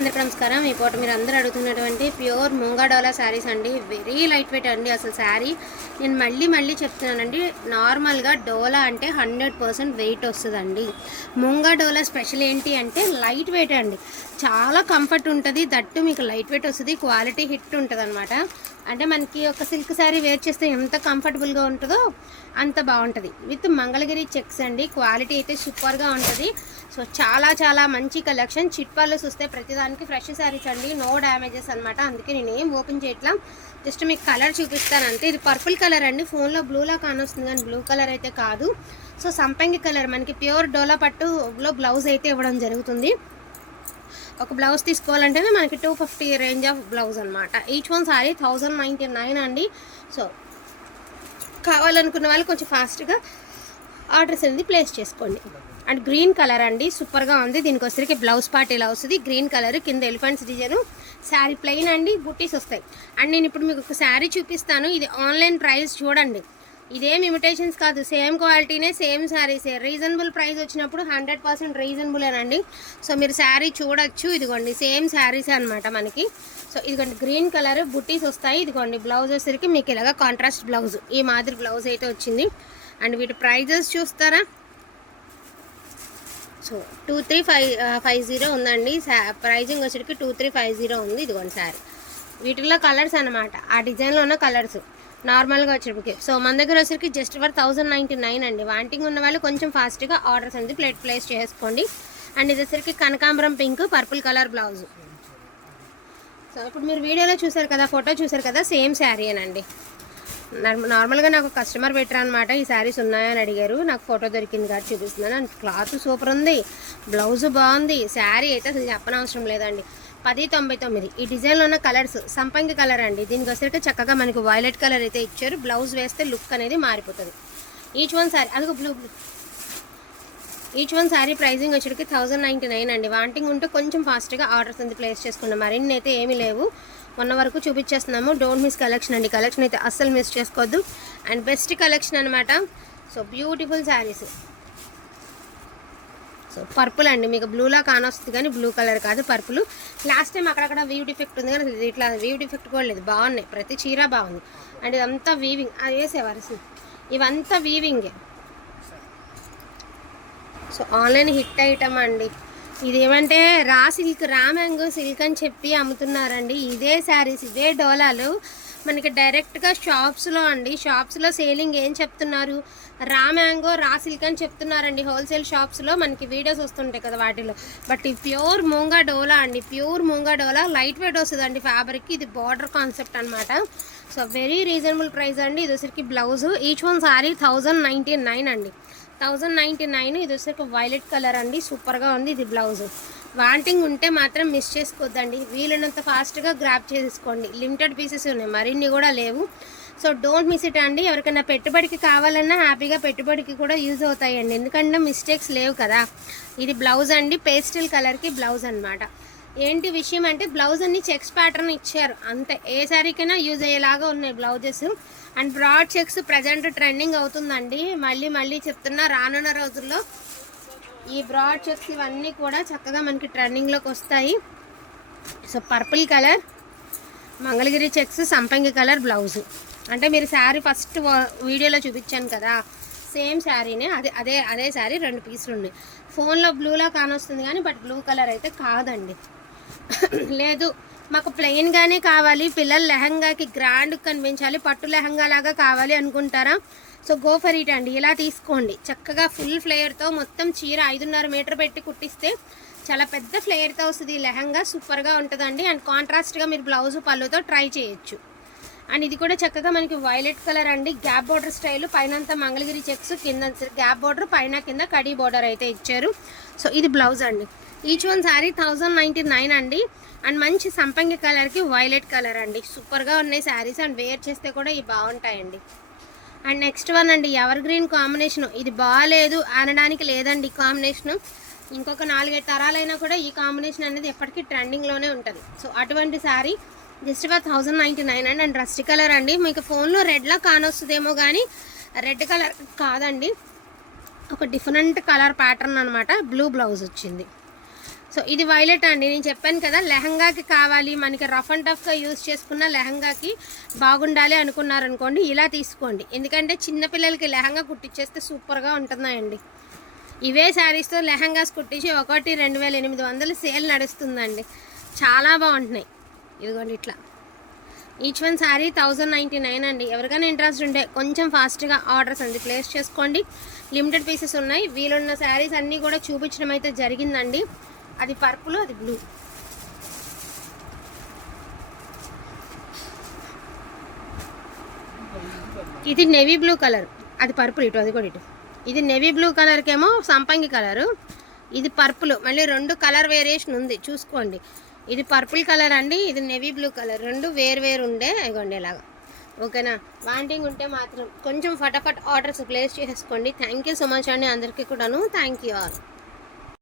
అందరికీ నమస్కారం. ఈ పూట మీరు అందరూ అడుగుతున్నటువంటి ప్యూర్ ముంగా డోలా శారీస్ అండి. వెరీ లైట్ వెయిట్ అండి. అసలు శారీ నేను మళ్ళీ చెప్తున్నానండి, నార్మల్గా డోలా అంటే 100% వెయిట్ వస్తుందండి. ముంగా డోలా స్పెషల్ ఏంటి అంటే లైట్ వెయిట్ అండి. చాలా కంఫర్ట్ ఉంటుంది, దట్టు మీకు లైట్ వెయిట్ వస్తుంది, క్వాలిటీ హిట్ ఉంటుంది అనమాట. అంటే మనకి ఒక సిల్క్ శారీ వేర్ చేస్తే ఎంత కంఫర్టబుల్గా ఉంటుందో అంత బాగుంటుంది. విత్ మంగళగిరి చెక్స్ అండి. క్వాలిటీ అయితే సూపర్గా ఉంటుంది. సో చాలా మంచి కలెక్షన్. చిట్పాల్లో చూస్తే ప్రతిదానికి ఫ్రెష్ శారీస్ అండి, నో డ్యామేజెస్ అనమాట. అందుకే నేను ఏం ఓపెన్ చేయట్లా, జస్ట్ మీకు కలర్ చూపిస్తాను అంతే. ఇది పర్పుల్ కలర్ అండి. ఫోన్లో బ్లూలా కానొస్తుంది కానీ బ్లూ కలర్ అయితే కాదు. సో సంపంగి కలర్ మనకి ప్యూర్ డోలా పట్టులో బ్లౌజ్ అయితే ఇవ్వడం జరుగుతుంది. ఒక బ్లౌజ్ తీసుకోవాలంటేనే మనకి 250 రేంజ్ ఆఫ్ బ్లౌజ్ అనమాట. ఈచ్ వన్ సారీ 1099 అండి. సో కావాలనుకున్న వాళ్ళు కొంచెం ఫాస్ట్గా ఆర్డర్స్ అనేది ప్లేస్ చేసుకోండి. అండ్ గ్రీన్ కలర్ అండి, సూపర్గా ఉంది. దీనికి వచ్చరికి బ్లౌజ్ పార్ట్ ఇలా వస్తుంది. గ్రీన్ కలర్ కింద ఎలిఫెంట్స్ డిజైన్, శారీ ప్లెయిన్ అండి, బుట్టీస్ వస్తాయి. అండ్ నేను ఇప్పుడు మీకు ఒక శారీ చూపిస్తాను. ఇది ఆన్లైన్ ప్రైస్ చూడండి, ఇదేం ఇమిటేషన్స్ కాదు, సేమ్ క్వాలిటీనే, సేమ్ శారీసే. రీజనబుల్ ప్రైస్ వచ్చినప్పుడు 100% రీజనబులేనండి. సో మీరు శారీ చూడొచ్చు. ఇదిగోండి సేమ్ శారీసే అనమాట మనకి. సో ఇదిగోండి గ్రీన్ కలర్ బుట్టీస్ వస్తాయి. ఇదిగోండి బ్లౌజ్ వచ్చేసరికి మీకు ఇలాగా కాంట్రాస్ట్ బ్లౌజ్, ఈ మాదిరి బ్లౌజ్ అయితే వచ్చింది. అండ్ వీటి ప్రైజెస్ చూస్తారా? సో 2350 ఉందండి. ప్రైజింగ్ వచ్చేసరికి 2350 ఉంది. ఇదిగోండి శారీ. వీటిల్లో కలర్స్ అనమాట, ఆ డిజైన్లో ఉన్న కలర్స్ నార్మల్గా వచ్చేటికి. సో మన దగ్గర వచ్చేసరికి జస్ట్ ఫర్ 1099 అండి. వాంటింగ్ ఉన్న వాళ్ళు కొంచెం ఫాస్ట్గా ఆర్డర్స్ అనేది ప్లేస్ చేసుకోండి. అండ్ ఇది వచ్చేసరికి కనకాంబరం pink purple colour blouse. So ఇప్పుడు మీరు వీడియోలో చూసారు కదా, ఫోటో చూసారు కదా, సేమ్ శారీ అనండి. నార్మల్గా నాకు కస్టమర్ పెట్టారు అనమాట, ఈ శారీస్ ఉన్నాయని అడిగారు. నాకు ఫోటో దొరికింది కాబట్టి చూపిస్తున్నాను. అండ్ క్లాత్ సూపర్ ఉంది, బ్లౌజ్ బాగుంది, శారీ అయితే అసలు చెప్పనవసరం లేదండి. 1099. ఈ డిజైన్లో ఉన్న కలర్స్ సంపంగి కలర్ అండి. దీనికి వచ్చేసరికి చక్కగా మనకు వైలెట్ కలర్ అయితే ఇచ్చారు. బ్లౌజ్ వేస్తే లుక్ అనేది మారిపోతుంది. ఈచ్ వన్ శారీ అదిగో blue each one sari pricing వచ్చేటికి 1099 అండి. వాంటింగ్ ఉంటే కొంచెం ఫాస్ట్గా ఆర్డర్స్ అనేది ప్లేస్ చేసుకున్నాం. మరిన్ని అయితే ఏమీ లేవు, మొన్న వరకు చూపించేస్తున్నాము. డోంట్ మిస్ కలెక్షన్ అండి. కలెక్షన్ అయితే అస్సలు మిస్ చేసుకోవద్దు. అండ్ బెస్ట్ కలెక్షన్ అనమాట. So beautiful saris. So purple అండి, మీకు బ్లూలా కానొస్తుంది కానీ బ్లూ కలర్ కాదు, పర్పుల్. లాస్ట్ టైం అక్కడక్కడ వీవ్ డిఫెక్ట్ ఉంది కానీ ఇట్లా వీవ్ డిఫెక్ట్ కూడా లేదు, బాగున్నాయి. ప్రతి చీర బాగుంది. అండ్ ఇదంతా వీవింగ్, అది వేసేవారు, ఇవంతా వీవింగే. సో ఆన్లైన్ హిట్ ఐటమ్ అండి. ఇదేమంటే raw silk, raw mango silk అని చెప్పి అమ్ముతున్నారండి. ఇదే శారీస్, ఇవే డోలాలు మనకి డైరెక్ట్గా షాప్స్లో అండి. షాప్స్లో సేలింగ్ ఏం చెప్తున్నారు, రా మ్యాంగో రా సిల్క్ అని చెప్తున్నారండి. హోల్సేల్ షాప్స్లో మనకి వీడియోస్ వస్తుంటాయి కదా వాటిలో. బట్ ఈ ప్యూర్ మూంగా డోలా అండి, ప్యూర్ మూంగా డోలా లైట్ వెయిట్ వస్తుందండి ఫ్యాబ్రిక్. ఇది బార్డర్ కాన్సెప్ట్ అనమాట. సో వెరీ రీజనబుల్ ప్రైస్ అండి. ఇది వచ్చరికి బ్లౌజ్. ఈచ్ వన్ సారీ 1099 అండి. 1099. ఇది వచ్చరికి వైలెట్ కలర్ అండి, సూపర్గా ఉంది. ఇది బ్లౌజ్. వాంటింగ్ ఉంటే మాత్రం మిస్ చేసుకోవద్దండి, వీలైనంత ఫాస్ట్గా గ్రాప్ చేసుకోండి. లిమిటెడ్ పీసెస్ ఉన్నాయి, మరిన్ని కూడా లేవు. సో డోంట్ మిస్ ఇట్ అండి. ఎవరికైనా పెట్టుబడికి కావాలన్నా హ్యాపీగా పెట్టుబడికి కూడా యూజ్ అవుతాయండి, ఎందుకంటే మిస్టేక్స్ లేవు కదా. ఇది బ్లౌజ్ అండి, పేస్టల్ కలర్కి బ్లౌజ్ అనమాట. ఏంటి విషయం అంటే బ్లౌజ్ అన్ని చెక్స్ ప్యాటర్న్ ఇచ్చారు అంతే, ఏ శారీకైనా యూజ్ అయ్యేలాగా ఉన్నాయి blouses. And broad checks present trending అవుతుందండి. మళ్ళీ చెప్తున్నా, రానున్న రోజుల్లో ఈ బ్రాడ్ చెక్స్ ఇవన్నీ కూడా చక్కగా మనకి ట్రెండింగ్లోకి వస్తాయి. So purple colour Mangalagiri checks, సంపంగి కలర్ బ్లౌజ్. అంటే మీరు శారీ ఫస్ట్ వీడియోలో చూపించాను కదా, సేమ్ శారీనే, అదే శారీ 2 పీసులు ఉన్నాయి. ఫోన్లో బ్లూలా కానొస్తుంది కానీ బట్ బ్లూ కలర్ అయితే కాదండి. లేదు మాకు ప్లెయిన్గానే కావాలి, పిల్లల లెహంగాకి గ్రాండ్ కనిపించాలి, పట్టు లెహంగా లాగా కావాలి అనుకుంటారా? సో గో ఫర్ ఇట్ అండి. ఇలా తీసుకోండి, చక్కగా ఫుల్ ఫ్లేయర్తో మొత్తం చీర 5.5 మీటర్ పెట్టి కుట్టిస్తే చాలా పెద్ద ఫ్లేయర్తో వస్తుంది ఈ లెహంగా. సూపర్గా ఉంటుందండి. అండ్ కాంట్రాస్ట్గా మీరు బ్లౌజ్ పళ్ళుతో ట్రై చేయొచ్చు. అండ్ ఇది కూడా చక్కగా మనకి వైలెట్ కలర్ అండి, గ్యాప్ బార్డర్ స్టైల్, పైన అంతా మంగళగిరి చెక్స్, కింద గ్యాప్ బార్డర్, పైన కింద కడీ బార్డర్ అయితే ఇచ్చారు. సో ఇది బ్లౌజ్ అండి. ఈచ్ వన్ శారీ 1099 అండి. అండ్ మంచి సంపంగి కలర్కి వైలెట్ కలర్ అండి, సూపర్గా ఉన్నాయి శారీస్. అండ్ వేర్ చేస్తే కూడా ఇవి బాగుంటాయండి. అండ్ నెక్స్ట్ వన్ అండి, ఎవర్ గ్రీన్ కాంబినేషను. ఇది బాగాలేదు అనడానికి లేదండి కాంబినేషను. ఇంకొక 4-7 తరాలైనా కూడా ఈ కాంబినేషన్ అనేది ఎప్పటికీ ట్రెండింగ్లోనే ఉంటుంది. సో అటువంటి శారీ జస్ట్ ఫర్ 1099 అండి. అండ్ రస్ట్ కలర్ అండి, మీకు ఫోన్లో రెడ్లా కానొస్తుందేమో కానీ రెడ్ కలర్ కాదండి, ఒక డిఫరెంట్ కలర్ ప్యాటర్న్ అనమాట. బ్లూ బ్లౌజ్ వచ్చింది. సో ఇది వైలెట్ అండి. నేను చెప్పాను కదా లెహంగాకి కావాలి, మనకి రఫ్ అండ్ టఫ్గా యూజ్ చేసుకున్న లెహంగాకి బాగుండాలి అనుకున్నారనుకోండి, ఇలా తీసుకోండి. ఎందుకంటే చిన్నపిల్లలకి లెహంగా కుట్టించేస్తే సూపర్గా ఉంటున్నాయండి. ఇవే శారీస్తో లెహంగాస్ కుట్టించి ఒకటి 2800 సేల్ నడుస్తుందండి. చాలా బాగుంటున్నాయి. ఇదిగోండి ఇట్లా ఈచ్ వన్ శారీ 1099 అండి. ఎవరికైనా ఇంట్రెస్ట్ ఉంటే కొంచెం ఫాస్ట్గా ఆర్డర్స్ అండి ప్లేస్ చేసుకోండి. లిమిటెడ్ పీసెస్ ఉన్నాయి. వీలున్న శారీస్ అన్నీ కూడా చూపించడం అయితే జరిగిందండి. అది పర్పుల్, అది బ్లూ. ఇది నేవీ బ్లూ కలర్, అది పర్పుల్. ఇటు అది కూడా ఇటు. ఇది నేవీ బ్లూ కలర్కేమో సంపంగి కలరు, ఇది పర్పుల్. మళ్ళీ 2 కలర్ వేరియేషన్ ఉంది చూసుకోండి. ఇది పర్పుల్ కలర్ అండి, ఇది నేవీ బ్లూ కలర్. 2 వేరు ఉండే ఇగోండి ఇలాగా. ఓకేనా? వాంటింగ్ ఉంటే మాత్రం కొంచెం ఫటాఫట్ ఆర్డర్స్ ప్లేస్ చేసుకోండి. థ్యాంక్ యూ సో మచ్ అండి అందరికీ కూడాను. Thank you all.